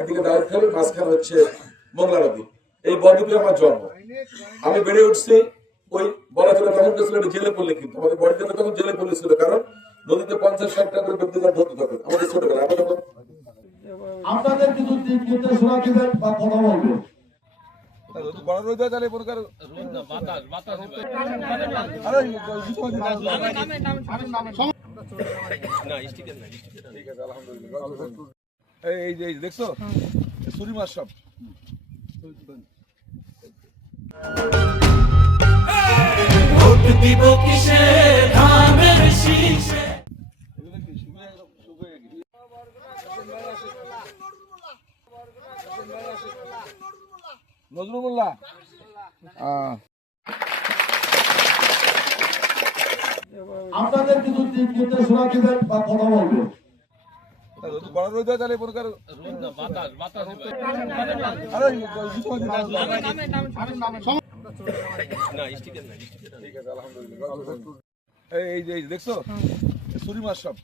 একদিকে দাউদখালী, মাঝখানে হচ্ছে মোংলা নদী। এই বদ্বীপে আমার জন্ম। আমি বেড়ে উঠছি ওই বলাচলে তখন গেছিল জেলে পড়লে, কিন্তু আমাদের বড়িতে তখন জেলে পড়েছিল, কারণ নদীতে 50-60 টাকা করে ব্যক্তিগত ধরতে তখন আমাদের ছোটবেলা। আমরা তখন আপনাদের কিছু দিক নির্দেশনা দিবেন বা কথা বলবেন। এই যে দেখছো সুরি মাছ সব দিব কিসে ধামের শীষে নজরুল্লাহ আপনাদের কিছু দিক নির্দেশনা দিবেন বা কথা বলবেন। এই যে দেখছো সুরি মাছ সব